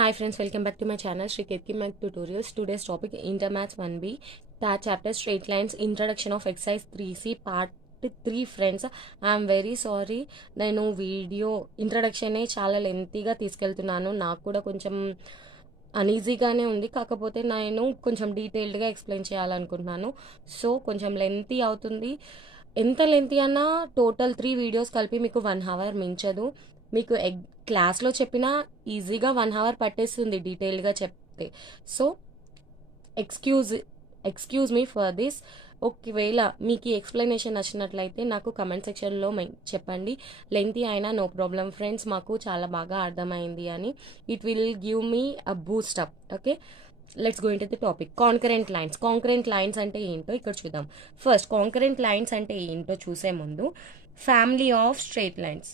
Hi friends, welcome back to my channel Sri Ketki Math Tutorials. Today's topic Inter Maths 1B, chapter Straight Lines, Introduction of Exercise 3C, Part 3 friends. I'm very sorry, నేను video ఇంట్రడక్షనే చాలా లెంతీగా తీసుకెళ్తున్నాను. నాకు కూడా కొంచెం అనీజీగానే ఉంది, కాకపోతే నేను కొంచెం డీటెయిల్డ్గా ఎక్స్ప్లెయిన్ చేయాలనుకుంటున్నాను. సో కొంచెం లెంతీ అవుతుంది. ఎంత లెంతీ అన్నా టోటల్ 3 వీడియోస్ కలిపి మీకు 1 hour మించదు. మీకు క్లాస్లో చెప్పినా ఈజీగా 1 hour పట్టేస్తుంది డీటెయిల్గా చెప్తే. So excuse me for this. ఒకవేళ మీకు ఈ ఎక్స్ప్లెనేషన్ నచ్చినట్లయితే నాకు కమెంట్ సెక్షన్లో చెప్పండి. లెంతీ అయినా నో ప్రాబ్లం ఫ్రెండ్స్, మాకు చాలా బాగా అర్థమైంది అని. It will give me a Boost up. Okay, let's go into the topic. Concurrent lines. Concurrent lines అంటే ఏంటో ఇక్కడ చూద్దాం. ఫస్ట్ కాంకరెంట్ లైన్స్ అంటే ఏంటో చూసే ముందు family of straight lines.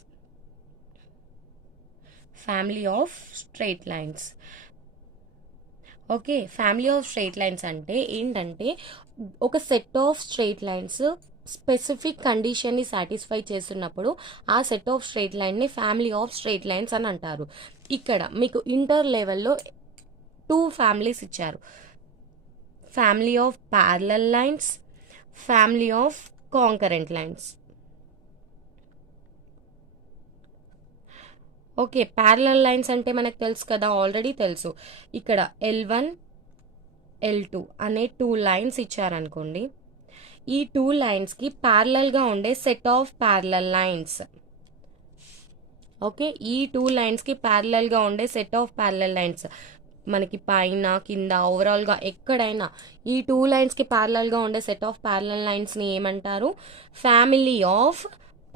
Family of straight lines. Okay, family of straight lines అంటే ఏంటంటే ఒక set of straight lines specific కండిషన్ని సాటిస్ఫై చేస్తున్నప్పుడు ఆ సెట్ ఆఫ్ స్ట్రైట్ లైన్ని ఫ్యామిలీ ఆఫ్ స్ట్రైట్ లైన్స్ అని అంటారు. ఇక్కడ మీకు ఇంటర్ లెవెల్లో 2 ఫ్యామిలీస్ ఇచ్చారు. Family of parallel lines, family of concurrent lines. Okay, parallel lines అంటే మనకు తెలుసు కదా, ఆల్రెడీ తెలుసు. ఇక్కడ L1 L2 అనే 2 లైన్స్ ఇచ్చారనుకోండి. ఈ 2 లైన్స్కి ప్యారలల్గా ఉండే set of parallel lines. Okay, ఈ 2 లైన్స్కి ప్యారలల్గా ఉండే సెట్ ఆఫ్ ప్యారలల్ లైన్స్ మనకి పైన కింద ఓవరాల్గా ఎక్కడైనా ఈ 2 లైన్స్కి ప్యారలల్గా ఉండే సెట్ ఆఫ్ ప్యారలల్ లైన్స్ని ఏమంటారు? Family of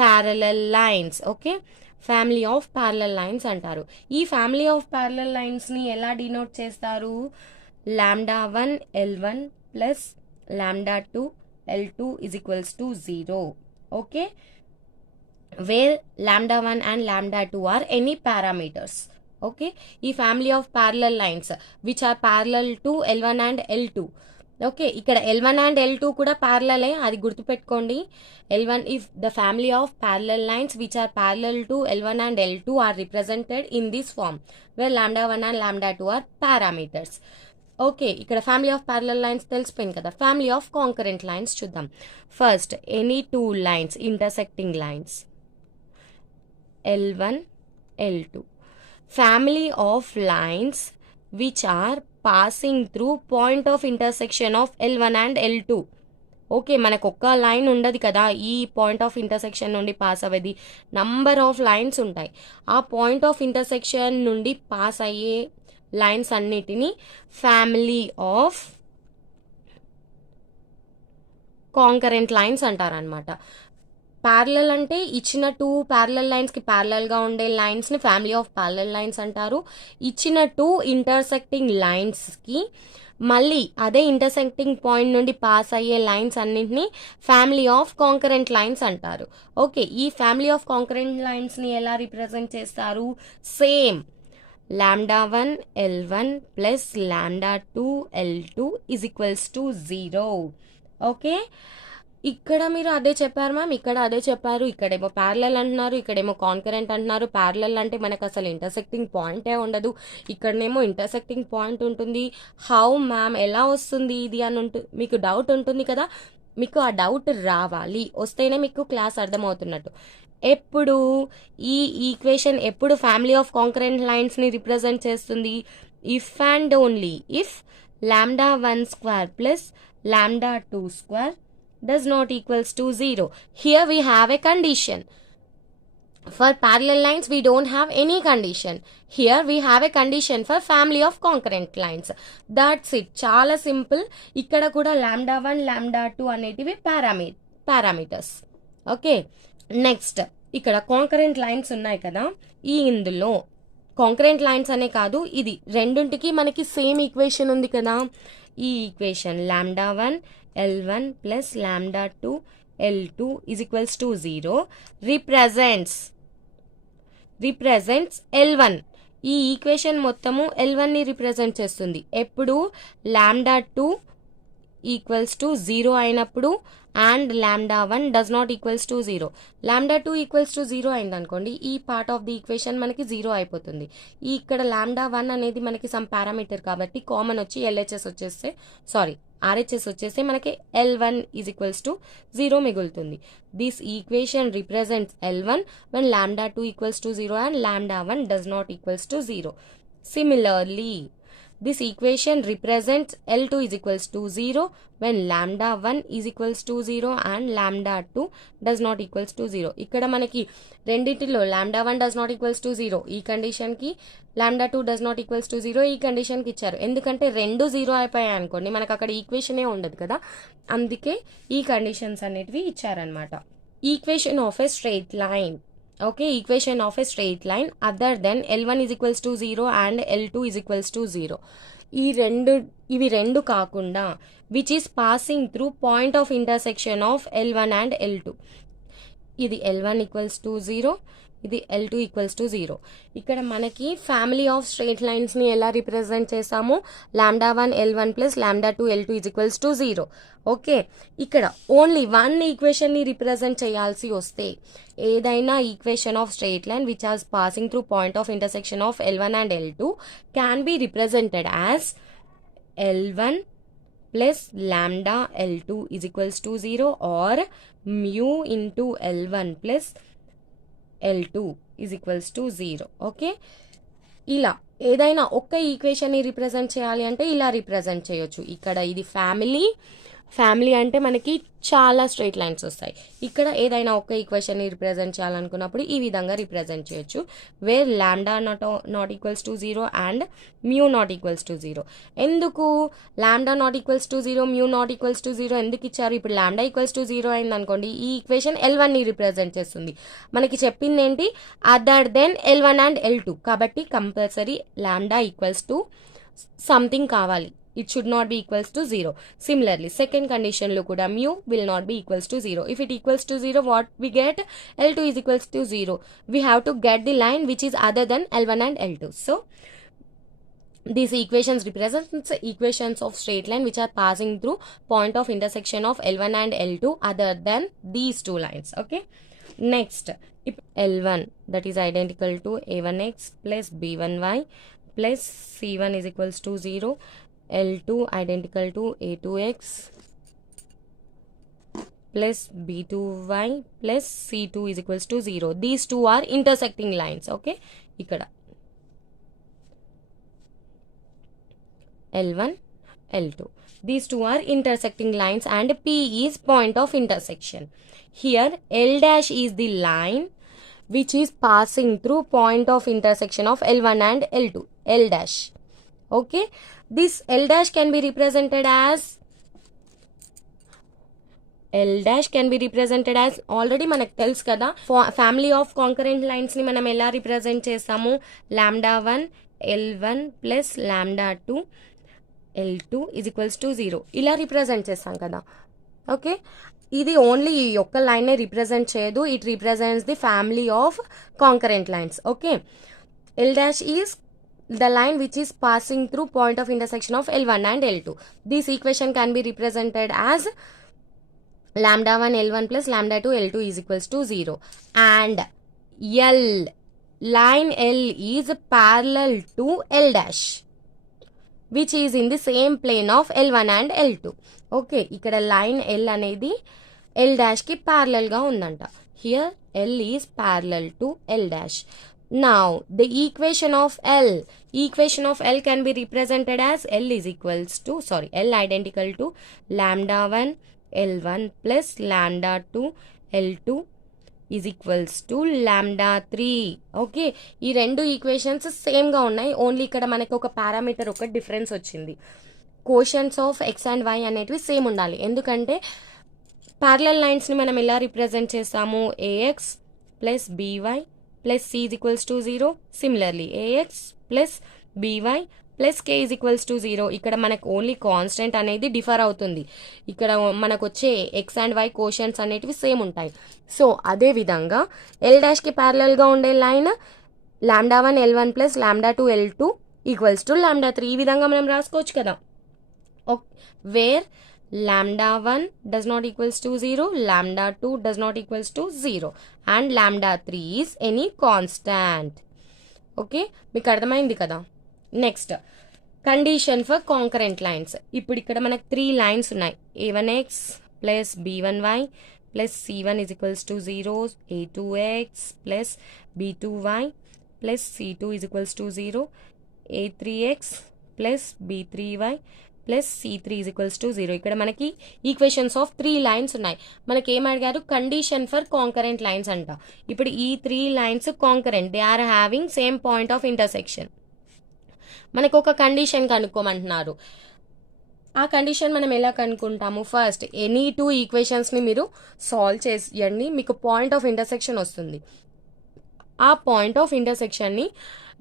parallel lines. Okay, family of parallel lines అంటారు. ఈ ఫ్యామిలీ ఆఫ్ ప్యారలల్ లైన్స్ని ఎలా డినోట్ చేస్తారు? λ1 L1 plus λ2 L2 is equals to 0. Okay, where λ1 and λ2 are any parameters. Okay, ఈ family of parallel lines which are parallel to L1 and L2. Okay, ఇక్కడ L1 and L2 కూడా ప్యారలలే, అది గుర్తుపెట్టుకోండి. L1 if the family of parallel lines which are parallel to L1 and L2 are represented in this form where λ1 and λ2 are parameters. Okay, ఇక్కడ family of parallel lines తెలిసిపోయింది కదా. Family of concurrent lines చూద్దాం. First any 2 lines intersecting lines L1 L2. Family of lines which are passing through point of intersection of L1 and L2. Okay, మనకు ఒక్క line ఉండదు కదా ఈ point of intersection నుండి pass అవ్వేది, number of lines ఉంటాయి. ఆ పాయింట్ ఆఫ్ ఇంటర్సెక్షన్ నుండి పాస్ అయ్యే లైన్స్ అన్నిటినీ ఫ్యామిలీ ఆఫ్ కాంకరెంట్ లైన్స్ అంటారనమాట. ప్యారలల్ అంటే ఇచ్చిన 2 ప్యారలల్ లైన్స్కి ప్యారలల్గా ఉండే లైన్స్ని ఫ్యామిలీ ఆఫ్ ప్యారలల్ లైన్స్ అంటారు. ఇచ్చిన 2 ఇంటర్సెక్టింగ్ లైన్స్కి మళ్ళీ అదే ఇంటర్సెక్టింగ్ పాయింట్ నుండి పాస్ అయ్యే లైన్స్ అన్నింటినీ ఫ్యామిలీ ఆఫ్ కాంకరెంట్ లైన్స్ అంటారు. ఓకే, ఈ ఫ్యామిలీ ఆఫ్ కాంకరెంట్ లైన్స్ని ఎలా రిప్రజెంట్ చేస్తారు? Same λ1 L1 plus λ2 L2 is equals to 0. Okay, ఇక్కడ మీరు అదే చెప్పారు మ్యామ్, ఇక్కడ అదే చెప్పారు. ఇక్కడేమో ప్యారలల్ అంటున్నారు, ఇక్కడేమో కాంకరెంట్ అంటున్నారు. ప్యారలల్ అంటే మనకు అసలు ఇంటర్సెక్టింగ్ పాయింటే ఉండదు, ఇక్కడనేమో ఇంటర్సెక్టింగ్ పాయింట్ ఉంటుంది. హౌ మ్యామ్, ఎలా వస్తుంది ఇది అని మీకు డౌట్ ఉంటుంది కదా. మీకు ఆ డౌట్ రావాలి, వస్తేనే మీకు క్లాస్ అర్థమవుతున్నట్టు. ఎప్పుడు ఈ ఈక్వేషన్ ఎప్పుడు ఫ్యామిలీ ఆఫ్ కాంకరెంట్ లైన్స్ని రిప్రజెంట్ చేస్తుంది? If and only if λ1 square plus λ2 square does not equals to 0. Here we have a condition. For parallel lines we don't have any condition. Here we have a condition for family of concurrent lines. That's it. చాలా simple. ఇక్కడ కూడా λ1 λ2 అనేటివి parameters. Okay, next ఇక్కడ concurrent lines ఉన్నాయి కదా. ఈ ఇందులో concurrent lines అనే కాదు, ఇది రెండింటికి మనకి సేమ్ ఈక్వేషన్ ఉంది కదా. ఈ equation λ1 L1 plus λ2 L2 is equals to 0 represents L1. ఈ ఈక్వేషన్ మొత్తము L1ని రిప్రజెంట్ చేస్తుంది. ఎప్పుడు λ2 ఈక్వల్స్ టు 0 అయినప్పుడు and λ1 does not equals to 0. λ2 equals to 0 అయింది అనుకోండి, ఈ పార్ట్ ఆఫ్ ది ఈక్వేషన్ మనకి 0 అయిపోతుంది. ఈ ఇక్కడ λ1 అనేది మనకి సమ్ పారామీటర్ కాబట్టి కామన్ వచ్చి LHS వచ్చేస్తే RHS వచ్చేస్తే మనకి L1 ఈజ్ ఈక్వల్స్ టు 0 మిగులుతుంది. This equation represents L1 when λ2 equals to 0 and λ1 does not equals to 0. Similarly, this equation represents L2 is equals to 0 when λ1 is equals to 0 and λ2 does not equals to 0. ఇక్కడ మనకి రెండింటిలో λ1 does not equals to 0 ఈ condition కి, λ2 does not equals to 0 ఈ condition కి ఇచ్చారు. ఎందుకంటే రెండు 0 అయిపోయాయి అనుకోండి, మనకు అక్కడ ఈక్వేషనే ఉండదు కదా, అందుకే ఈ కండిషన్స్ అనేటివి ఇచ్చారనమాట. Equation of a straight line. Okay, equation of a straight line other than L1 is equals to 0 and L2 is equals to 0. ఇవి రెండు కాకుండా which is passing through point of intersection of L1 and L2. ఇది L1 equals to 0, ఇది L2 equals to 0. ఇక్కడ మనకి family of straight లైన్స్ని ఎలా represent చేసాము, λ1 L1 plus λ2 L2 is equals to 0. Okay, ఇక్కడ ఓన్లీ వన్ ఈక్వేషన్ని రిప్రజెంట్ చేయాల్సి వస్తే ఏదైనా equation of straight line which has passing through point of intersection of L1 and L2 can be represented as L1 plus λ L2 is equals to 0 or mu into L1 plus L2 is equals to 0. Okay, ఇలా ఏదైనా ఒక్క ఈక్వేషన్ని represent చేయాలి అంటే ఇలా represent చేయొచ్చు. ఇక్కడ ఇది ఫ్యామిలీ అంటే మనకి చాలా స్ట్రెయిట్ లైన్స్ వస్తాయి. ఇక్కడ ఏదైనా ఒక్క ఈక్వేషన్ని రిప్రజెంట్ చేయాలనుకున్నప్పుడు ఈ విధంగా రిప్రజెంట్ చేయొచ్చు, where λ not equals to 0 and mu not equals to 0. ఎందుకు λ not equals to 0, mu not equals to 0 ఎందుకు ఇచ్చారు? ఇప్పుడు λ ఈక్వల్స్ టు 0 అయింది అనుకోండి, ఈ ఈక్వేషన్ L1ని రిప్రజెంట్ చేస్తుంది. మనకి చెప్పింది ఏంటి, other then L1 and L2, కాబట్టి కంపల్సరీ λ ఈక్వల్స్ టు సంథింగ్ కావాలి. It should not be equals to 0. Similarly, second condition lo kuda mu will not be equals to 0. If it equals to 0, what we get? L2 is equals to 0. We have to get the line which is other than L1 and L2. So, these equations represent equations of straight line which are passing through point of intersection of L1 and L2 other than these two lines. Okay. Next, if L1 that is identical to A1x plus B1y plus C1 is equals to 0. L2 identical to A2x plus B2y plus C2 is equals to 0. These two are intersecting lines. Okay, ikkada L1, L2. These two are intersecting lines and P is point of intersection. Here L dash is the line which is passing through point of intersection of L1 and L2. L dash. Okay, this L dash can be represented as already మనకు తెలుసు కదా, family of concurrent lines ని మనం ఎలా represent చేస్తాము, λ1 L1 plus λ2 L2 is equals to 0 ఇలా represent చేస్తాం కదా. ఓకే, ఇది ఓన్లీ ఈ ఒక్క లైన్ రిప్రజెంట్ చేయదు, it represents the family of concurrent lines. Okay, L dash is the line which is passing through point of intersection of L1 and L2. This equation can be represented as λ1 L1 plus λ2 L2 is equals to 0. And line L is parallel to L dash which is in the same plane of L1 and L2. Okay, ఇక్కడ line L అనేది L dash కి parallel గా ఉందంట. Here L is parallel to L dash. Now, the equation of L can be represented as L identical to λ1 L1 plus λ2 L2 is equals to λ3. Okay, ఈ రెండు equations సేమ్గా ఉన్నాయి, only ఇక్కడ మనకి ఒక parameter ఒక డిఫరెన్స్ వచ్చింది. Coefficients of x and y అనేటివి same ఉండాలి, ఎందుకంటే ప్యారలల్ లైన్స్ని మనం ఎలా రిప్రజెంట్ చేస్తాము, a x plus b y plus c is equals to 0. Similarly, ax plus by plus k is equals to 0. ఇక్కడ మనకు ఓన్లీ కాన్స్టెంట్ అనేది డిఫర్ అవుతుంది, ఇక్కడ మనకు వచ్చే ఎక్స్ అండ్ వై కోషన్స్ అనేటివి సేమ్ ఉంటాయి. సో అదే విధంగా ఎల్ డాష్కి ప్యారలల్గా ఉండే line λ1 L1 plus λ2 L2 equals to λ3, ఈ విధంగా మనం రాసుకోవచ్చు కదా. Where lambda 1 does not equals to 0, lambda 2 does not equals to 0 and lambda 3 is any constant. Okay, మీకు అర్థమైంది కదా. Next condition for concurrent lines. ఇప్పుడు ఇక్కడ మనకు 3 లైన్స్ ఉన్నాయి. a1x plus b1y plus c1 is equals to 0, a2x plus b2y plus c2 is equals to 0, a3x plus b3y plus c3 is equals to 0. ఇక్కడ మనకి equations of 3 lines ఉన్నాయి. మనకి ఏం అడిగారు, కండిషన్ ఫర్ కాంకరెంట్ లైన్స్ అంట. ఇప్పుడు ఈ 3 lines concurrent, they are having same point of intersection. మనకు ఒక కండిషన్ కనుక్కోమంటున్నారు. ఆ కండిషన్ మనం ఎలా కనుక్కుంటాము, ఫస్ట్ ఎనీ 2 ఈక్వేషన్స్ని మీరు సాల్వ్ చేయండి, మీకు పాయింట్ ఆఫ్ ఇంటర్సెక్షన్ వస్తుంది. ఆ పాయింట్ ఆఫ్ ఇంటర్సెక్షన్ని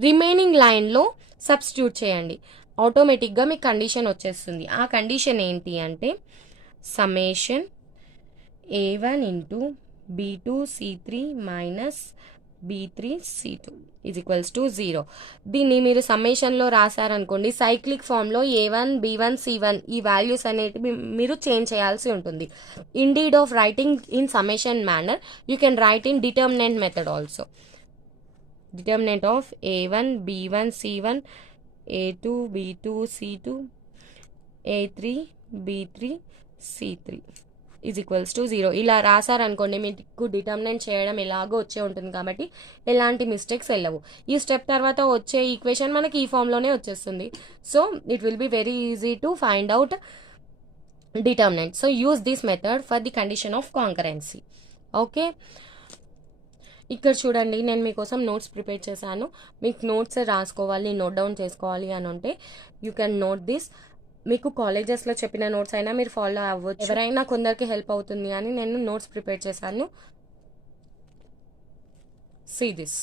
రిమైనింగ్ లైన్లో సబ్స్టిట్యూట్ చేయండి, ఆటోమేటిక్గా మీకు కండిషన్ వచ్చేస్తుంది. ఆ కండిషన్ ఏంటి అంటే summation a1 into b2 c3 minus b3 c2 is equals to 0. దీన్ని మీరు సమ్మేషన్లో రాశారనుకోండి, సైక్లిక్ ఫామ్లో a1 b1 c1 ఈ వాల్యూస్ అనేటివి మీరు చేంజ్ చేయాల్సి ఉంటుంది. Indeed of writing in summation manner you can write in determinant method also. Determinant of a1 b1 c1 a2 b2 c2 a3 b3 c3 is equals to 0. ఇలా రాసారనుకోండి, మీకు determinant చేయడం ఎలాగో వచ్చే ఉంటుంది కాబట్టి ఎలాంటి మిస్టేక్స్ వెళ్ళవు. ఈ స్టెప్ తర్వాత వచ్చే ఈక్వేషన్ మనకి ఈ ఫామ్లోనే వచ్చేస్తుంది. So it will be very easy to find out determinant. So use this method for the condition of concurrency. Okay, ఇక్కడ చూడండి, నేను మీకోసం నోట్స్ ప్రిపేర్ చేశాను. మీకు నోట్స్ రాసుకోవాలి, నోట్ డౌన్ చేసుకోవాలి అని ఉంటే యూ కెన్ నోట్ దిస్. మీకు కాలేజెస్లో చెప్పిన నోట్స్ అయినా మీరు ఫాలో అవ్వచ్చు. ఎవరైనా కొందరికి హెల్ప్ అవుతుంది అని నేను నోట్స్ ప్రిపేర్ చేశాను. See this.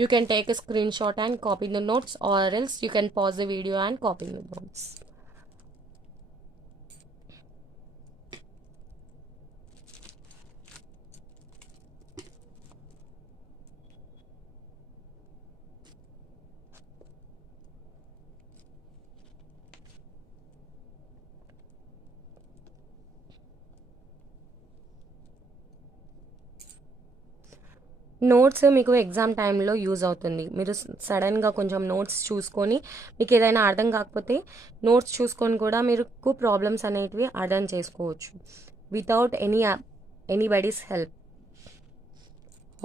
You can take a screenshot and copy the notes, or else you can pause the video and copy the notes. Notes మీకు ఎగ్జామ్ టైంలో యూజ్ అవుతుంది. మీరు సడన్గా కొంచెం నోట్స్ చూసుకొని మీకు ఏదైనా అర్థం కాకపోతే నోట్స్ చూసుకొని కూడా మీరు ప్రాబ్లమ్స్ అనేటివి అర్థం చేసుకోవచ్చు వితౌట్ ఎనీబడీస్ హెల్ప్.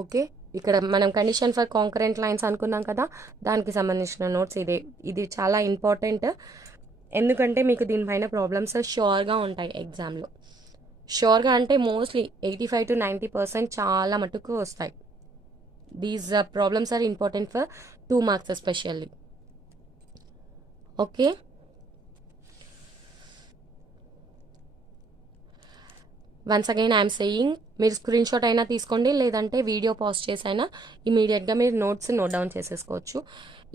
ఓకే, ఇక్కడ మనం కండిషన్ ఫర్ కాంకరెంట్ లైన్స్ అనుకున్నాం కదా, దానికి సంబంధించిన నోట్స్ ఇది చాలా ఇంపార్టెంట్. ఎందుకంటే మీకు దీనిపైన ప్రాబ్లమ్స్ షూర్గా ఉంటాయి ఎగ్జామ్లో. షూర్గా అంటే మోస్ట్లీ 85 to 90% చాలా మటుకు వస్తాయి. These problems are important for 2 marks especially. Okay, once again I am saying, మీరు స్క్రీన్ షాట్ అయినా తీసుకోండి, లేదంటే వీడియో పాజ్ చేసి అయినా ఇమీడియట్గా మీరు నోట్స్ నోట్ డౌన్ చేసేసుకోవచ్చు.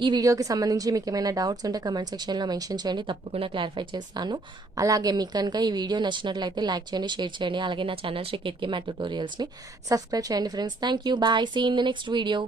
ఈ వీడియోకి సంబంధించి మీకు ఏమైనా డౌట్స్ ఉంటే కమెంట్ సెక్షన్లో మెన్షన్ చేయండి, తప్పకుండా క్లారిఫై చేస్తాను. అలాగే మీకు కనుక ఈ వీడియో నచ్చినట్లయితే లైక్ చేయండి, షేర్ చేయండి. అలాగే నా ఛానల్ శ్రీ కేతకి మ్యాథ్ ట్యూటోరియల్స్ని సబ్స్క్రైబ్ చేయండి friends. Thank you, bye, see in the next video.